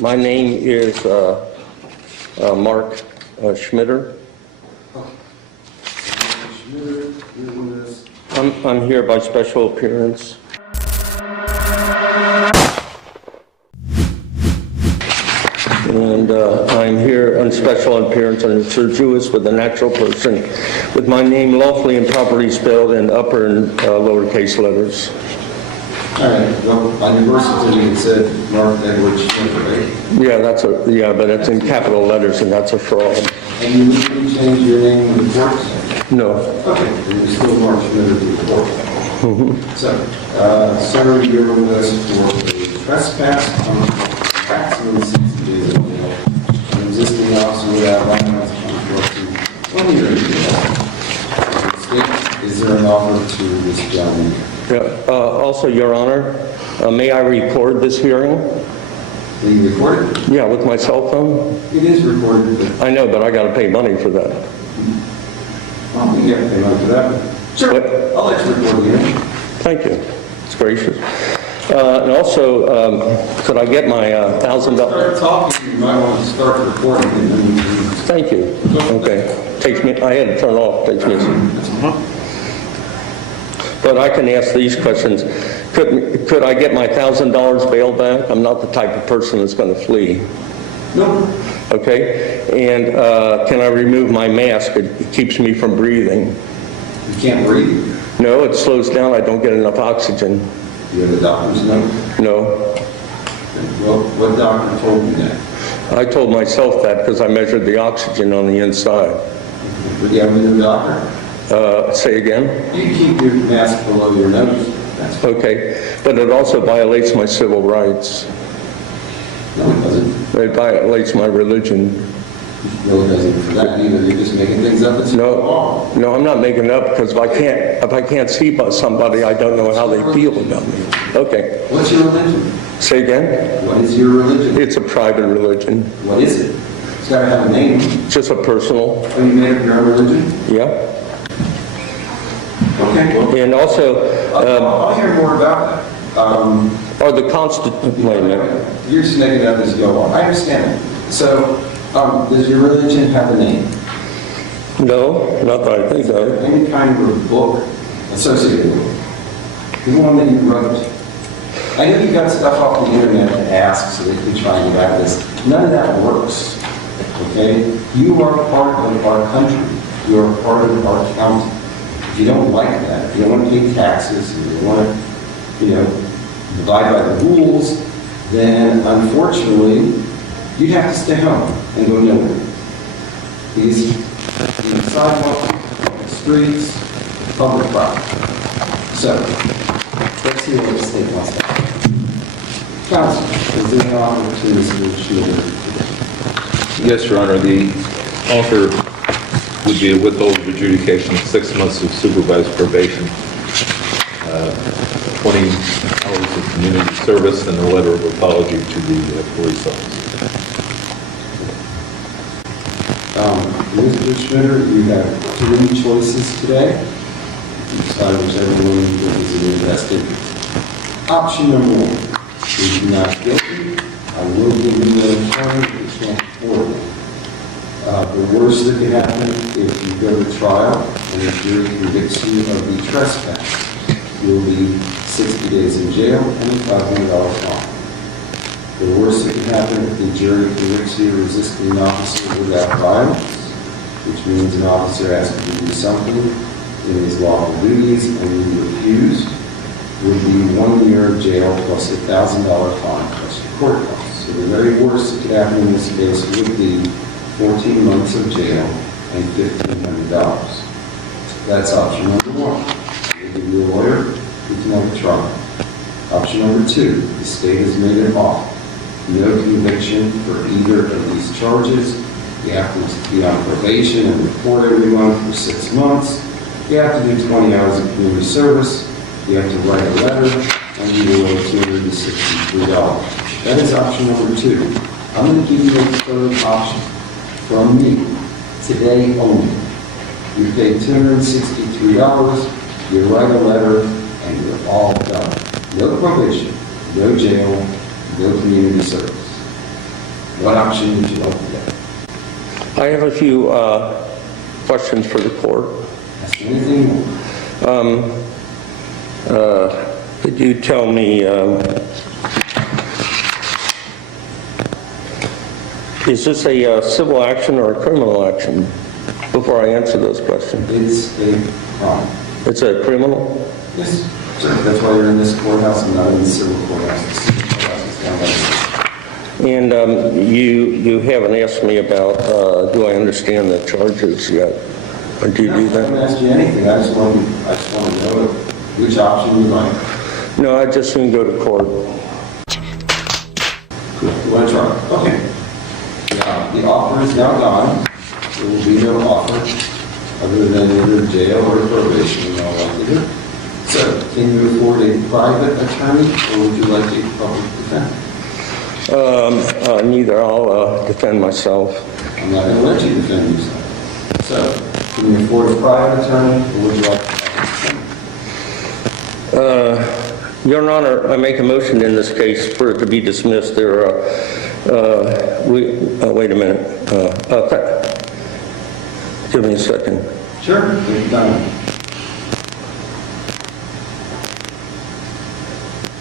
My name is Mark Schmitter. I'm here by special appearance. And I'm here on special appearance under Sir Jewis with a natural person with my name lawfully and properly spelled in upper and lowercase letters. All right, well, on your birth certificate it said Mark Edward Schmitter, right? Yeah, but it's in capital letters and that's a fraud. And you legally changed your name in the court? No. Okay, and you're still Mark Schmitter to the court. So, sir, you're with us for a trespass on maximum 60 days of jail. An existing officer without violence on 1 year in jail. State, is there an offer to this gentleman? Yeah. Also, Your Honor, may I record this hearing? Are you recorded? Yeah, with my cell phone. It is recorded. I know, but I got to pay money for that. Well, you have to pay money for that. Sure, What? I'll let you record the hearing. Thank you. It's gracious. And also, could I get my $1,000? Start talking, you might want to start recording. And then Thank you. Okay. Takes me. I had to turn off. Takes me. But I can ask these questions. Could I get my $1,000 bail back? I'm not the type of person that's going to flee. No. Okay. And can I remove my mask? It keeps me from breathing. You can't breathe. No, it slows down. I don't get enough oxygen. You have a doctor's note? No. Well, what doctor told you that? I told myself that because I measured the oxygen on the inside. Did you have a new doctor? Say again? You keep your mask below your nose. That's Okay. But it also violates my civil rights. No, it doesn't. It violates my religion. It really doesn't for that either. You're just making things up. It's No, no, I'm not making it up because if I can't see somebody, I don't know how they feel about me. Okay. What's your religion? Say again? What is your religion? It's a private religion. What is it? It's got to have a name. Just a personal. Have you made up your own religion? Yeah. Okay, well, And also, I'll hear more about that. are the constitute, wait a minute. You're just making it up as you go on. I understand. So, does your religion have a name? No, not that I think of. Any kind of a book associated with it? The one that you wrote? I know you got stuff off the internet to ask so they can try and get at this. None of that works. Okay? You are part of our country. You are part of our county. If you don't like that, if you don't want to pay taxes, if you don't want to, abide by the rules, then unfortunately, you'd have to stay home and go nowhere. These sidewalks, streets, public property. So, let's see what the state wants to do. Council, is there an offer to Mr. Schmitter? Yes, Your Honor. The offer would be a withhold of adjudication, 6 months of supervised probation, 20 hours of community service, and a letter of apology to the police officer. Mr. Schmitter, you have 3 choices today. You decide whichever one you think is interesting. Option number 1, if you're not guilty, I will give you an attorney but you can't afford it. The worst that can happen if you go to trial and the jury convicts you of the trespass, you'll be 60 days in jail and a $500 fine. The worst that can happen if the jury convicts you of resisting an officer without violence, which means an officer asks you to do something in his lawful duties and you refuse, would be 1 year of jail plus a $1,000 fine plus your court costs. So the very worst that could happen in this case would be 14 months of jail and $1,500. That's option number 1. We'll give you a lawyer, we can have a trial. Option number 2, the state has made it off. No conviction for either of these charges. You have to be on probation and report every month for 6 months. You have to do 20 hours of community service. You have to write a letter, and you will owe $263. That is option number 2. I'm going to give you a third option from me today only. You pay $263, you write a letter, and you're all done. No probation, no jail, no community service. What option would you like to get? I have a few questions for the court. Ask anything more. Could you tell me, is this a civil action or a criminal action? Before I answer those questions. It's a crime. It's a criminal? Yes, sir. That's why you're in this courthouse and not in the civil courthouse. The civil courthouse is down by And you haven't asked me about, do I understand the charges yet? Or do you do I haven't that? asked you anything. I just want to know which option you like. No, I just soon go to court. You want to try? Okay. Now, the offer is now gone. There will be no offer other than either jail or probation in all likelihood. So, can you afford a private attorney or would you like a public defender? Neither. I'll defend myself. I'm not going to let you defend yourself. So, can you afford a private attorney or would you like a public defender? Your Honor, I make a motion in this case for it to be dismissed. There are, wait a minute. Give me a second. Sure, you've done it.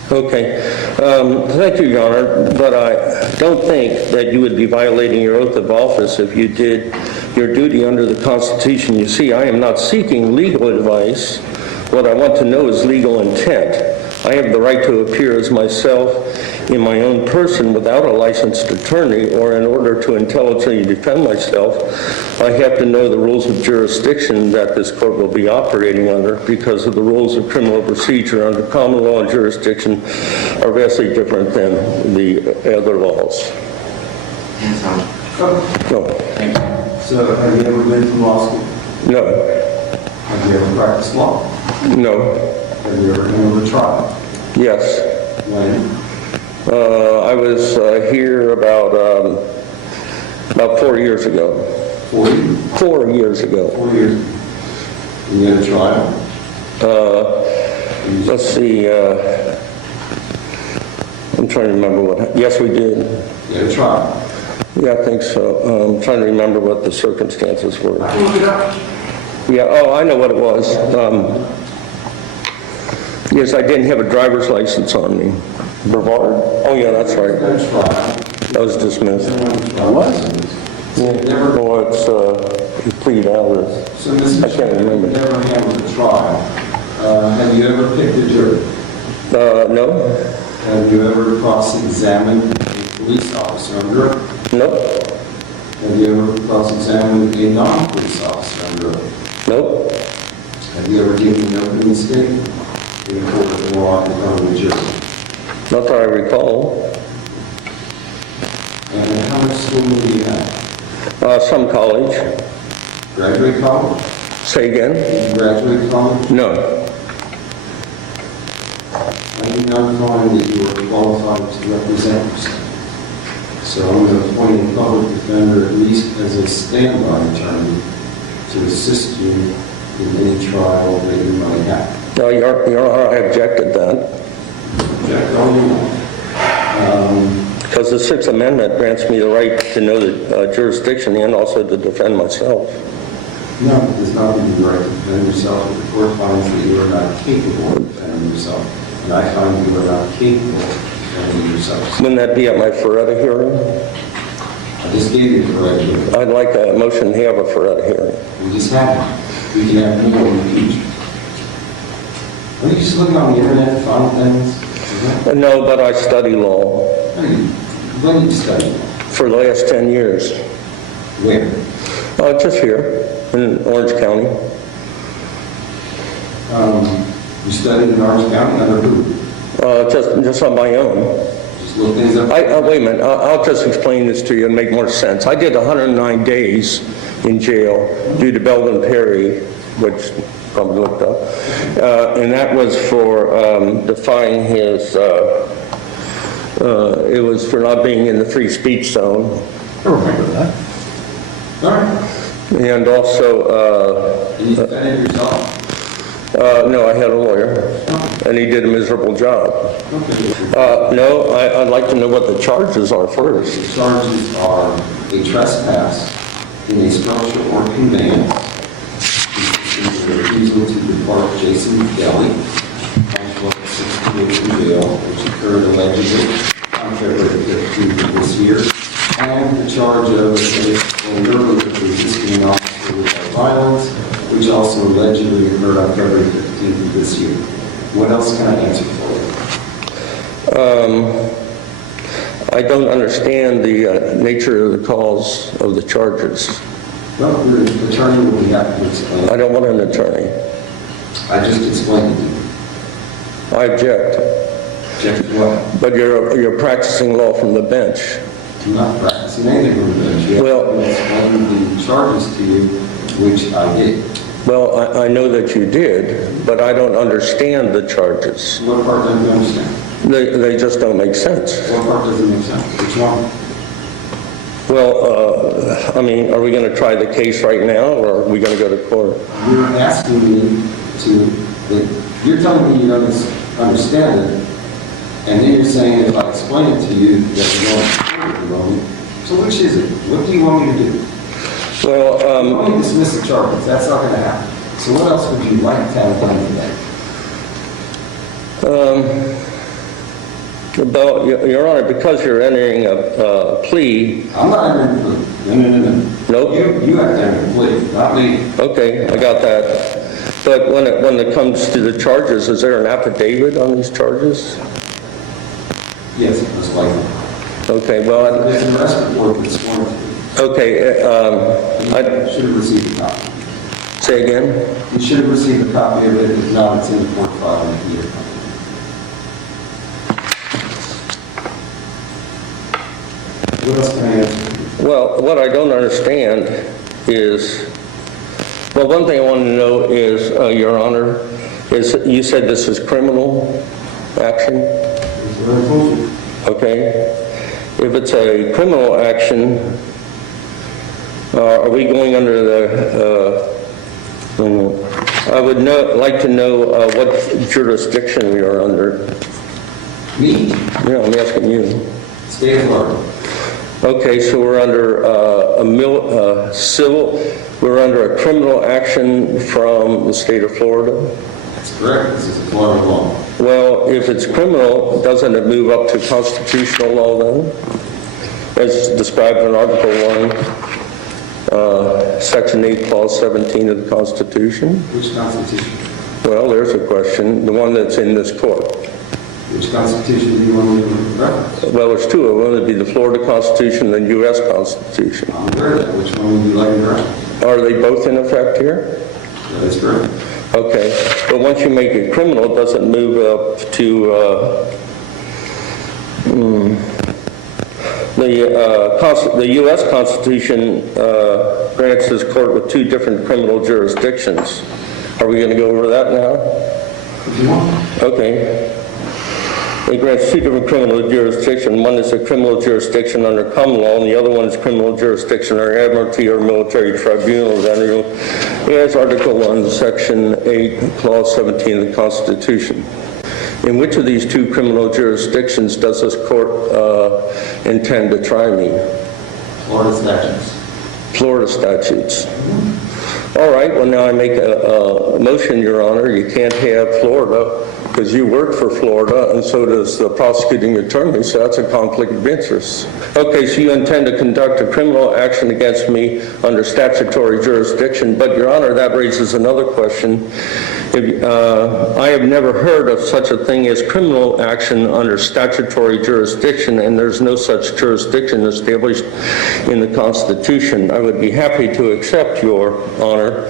Okay. Thank you, Your Honor, but I don't think that you would be violating your oath of office if you did your duty under the Constitution. You see, I am not seeking legal advice. What I want to know is legal intent. I have the right to appear as myself in my own person without a licensed attorney, or in order to intelligently defend myself, I have to know the rules of jurisdiction that this court will be operating under, because of the rules of criminal procedure under common law and jurisdiction are vastly different than the other laws. No. So, have you ever been to law school? No. Have you ever practiced law? No. Have you ever been to a trial? Yes. When? I was here about 4 years ago. 40? 4 years ago. 4 years. You had a trial? Let's see, I'm trying to remember what, yes, we did. You had a trial? Yeah, I think so. I'm trying to remember what the circumstances were. I can look it up. Yeah, oh, I know what it was. Yes, I didn't have a driver's license on me. Brevard? Oh, yeah, that's You right. had a trial. That was dismissed. I was? Never, Oh, it's plead out. so Mr. I can't remember. You never handled a trial. Have you ever picked a jury? No? Have you ever cross-examined a police officer under oath? Nope. Have you ever cross-examined a non-police officer under oath? Nope. Have you ever given an opening statement in a court of law in front of a jury? Not that I recall. And how much schooling do you have? Some college. Graduate college? Say again? Did you graduate college? No. I do not find that you are qualified to represent yourself. So I'm going to appoint a public defender at least as a standby attorney to assist you in any trial that you might have. No, Your Honor, I objected that. Object all you want. Because the Sixth Amendment grants me the right to know the jurisdiction and also to defend myself. No, it does not give you the right to defend yourself. If the court finds that you are not capable of defending yourself, and I find you are not capable of defending yourself. Wouldn't that be at my Feretta hearing? I just gave you the right to do it. I'd like a motion to have a Feretta hearing. We just had it. We can have more in the future. Are you just looking on the internet to find things? No, but I study law When did you study? for the last 10 years. Where? Just here in Orange County. You studied in Orange County under who? Just on my own. Just look things up? Wait a minute, I'll just explain this to you and make more sense. I did 109 days in jail due to Belvin Perry, which probably looked up, and that was for defying his, it was for not being in the free speech zone. I remember that. All right. And also, And you defended yourself? no, I had a lawyer. Okay. and he did a miserable job. Okay. No, I'd like to know what the charges are first. The charges are a trespass in a structure or conveyance, refusal to depart Jason Kelly, on 60 days in jail, which occurred allegedly on February 15th of this year, and the charge of resisting an officer with violence, which also allegedly occurred on February 15th of this year. What else can I answer for you? I don't understand the nature of the cause of the charges. Well, your attorney will be happy to explain. I don't want an attorney. I just explained it to you. I object. Object to what? But you're practicing law from the bench. I'm not practicing anything with the bench. Well- You explained the charges to you, which I did. Well, I know that you did, but I don't understand the charges. What part don't you understand? They just don't make sense. What part doesn't make sense? Which one? Well, I mean, are we going to try the case right now, or are we going to go to court? You're asking me you're telling me you don't understand it, and then you're saying if I explain it to you, that you don't understand it. So which is it? What do you want me to do? Well, You want me to dismiss the charges. That's not going to happen. So what else would you like to have done today? About, Your Honor, because you're entering a plea. I'm not entering a plea. No. Nope. You have to enter a plea, not me. Okay, I got that. But when it comes to the charges, is there an affidavit on these charges? Yes, most likely. Okay, well, There's an arrest report that's going to you. okay, You should have received a copy. say again? You should have received a copy of it. If not, it's in the court file here. What else can I answer? Well, what I don't understand is, well, one thing I want to know is, Your Honor, is you said this is criminal action? That's what I told you. Okay. If it's a criminal action, are we going under the, I would like to know what jurisdiction we are under. Me? Yeah, I'm asking you. State of Florida. Okay, so we're under we're under a criminal action from the state of Florida? That's correct. This is Florida law. Well, if it's criminal, doesn't it move up to constitutional law then? As described in Article 1, Section 8, Clause 17 of the Constitution? Which Constitution? Well, there's a question, the one that's in this court. Which Constitution do you want me to reference? Well, there's two of them. It'd be the Florida Constitution and the U.S. Constitution. I'm aware of that. Which one would you like to reference? Are they both in effect here? That is correct. Okay, but once you make it criminal, does it move up to the U.S. Constitution grants this court with two different criminal jurisdictions. Are we going to go over that now? If you want. Okay. It grants two different criminal jurisdictions. One is a criminal jurisdiction under common law, and the other one is criminal jurisdiction under admiralty or military tribunal. As Article 1, Section 8, Clause 17 of the Constitution. In which of these two criminal jurisdictions does this court intend to try me? Florida statutes. Florida statutes. All right, well now I make a motion, Your Honor. You can't have Florida because you work for Florida and so does the prosecuting attorney, so that's a conflict of interest. Okay, so you intend to conduct a criminal action against me under statutory jurisdiction, but Your Honor, that raises another question. I have never heard of such a thing as criminal action under statutory jurisdiction, and there's no such jurisdiction established in the Constitution. I would be happy to accept, Your Honor,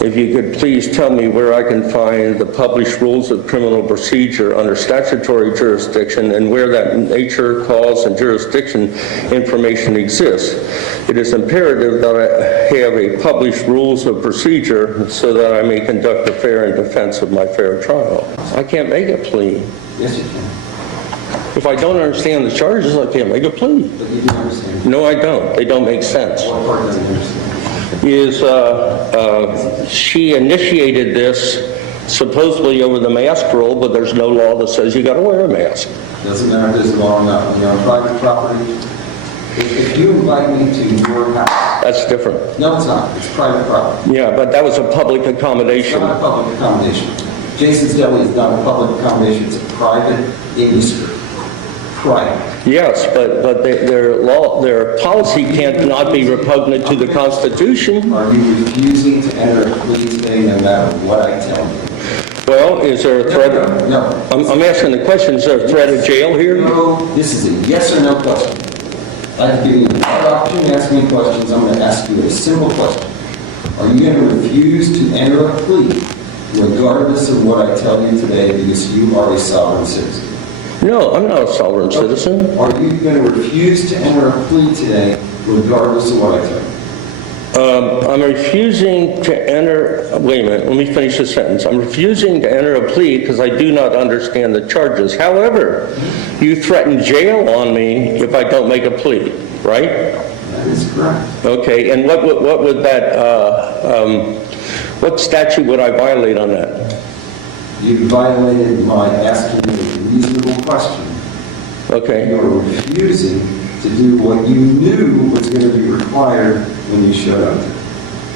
if you could please tell me where I can find the published rules of criminal procedure under statutory jurisdiction and where that nature, cause, and jurisdiction information exists. It is imperative that I have a published rules of procedure so that I may conduct a fair and defense of my fair trial. I can't make a plea. Yes, you can. If I don't understand the charges, I can't make a plea. But you do understand. No, I don't. They don't make sense. What part doesn't understand? Is she initiated this supposedly over the mask rule, but there's no law that says you gotta wear a mask. Doesn't matter if there's a law or not, when you're on private property. If you invite me to your house, That's different. no, it's not, it's private property. Yeah, but that was a public It's accommodation. not a public accommodation. Jason's Deli is not a public accommodation, it's a private industry. Private. Yes, but their policy can't not be repugnant to the Constitution. Are you refusing to enter a plea today no matter what I tell you? Well, is there a threat? No. I'm asking the question, is there a threat of jail here? No, this is a yes or no question. I've given you another option to ask me questions, I'm going to ask you a simple question. Are you going to refuse to enter a plea regardless of what I tell you today because you are a sovereign citizen? No, I'm not a sovereign citizen. Are you going to refuse to enter a plea today regardless of what I tell you? I'm refusing to enter, wait a minute, let me finish the sentence. I'm refusing to enter a plea because I do not understand the charges. However, you threaten jail on me if I don't make a plea, right? That is correct. Okay, and what would that, what statute would I violate on that? You violated my asking you a reasonable question. Okay, You're refusing to do what you knew was going to be required when you showed up.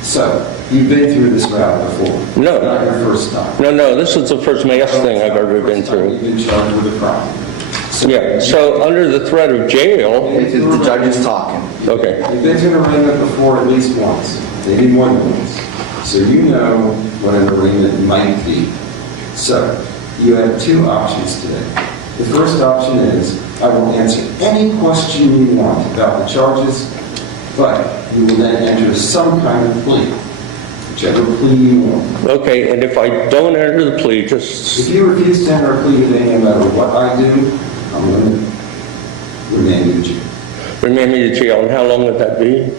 So, you've been through this route before. No. It's not your first time. no, this is the first mask thing I've ever been through. You've been charged with a crime. So, Yeah, so under the threat of jail, The judge is talking. okay, You've been to an arraignment before at least once, maybe more than once. So you know what an arraignment might be. So, you have two options today. The first option is, I will answer any question you want about the charges, but you will then enter some kind of plea, whichever plea you want. okay, and if I don't enter the plea, If just, you refuse to enter a plea today, no matter what I do, I'm going to remand you to jail. remand me to jail, and how long would that be?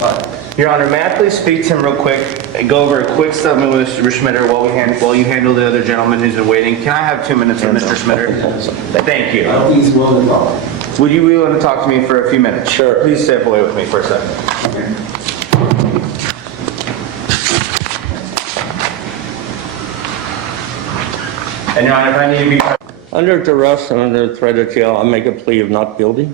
But Your Honor, may I please speak to him real quick and go over a quick statement with Mr. Schmitter while you handle the other gentleman who's been waiting? Can I have 2 minutes with Mr. Schmitter? Thank I you. don't think he's willing to talk. Would you be willing to talk to me for a few minutes? Sure. Please step away with me for a second. And Your Honor, if I need to be... Under duress and under threat of jail, I make a plea of not guilty.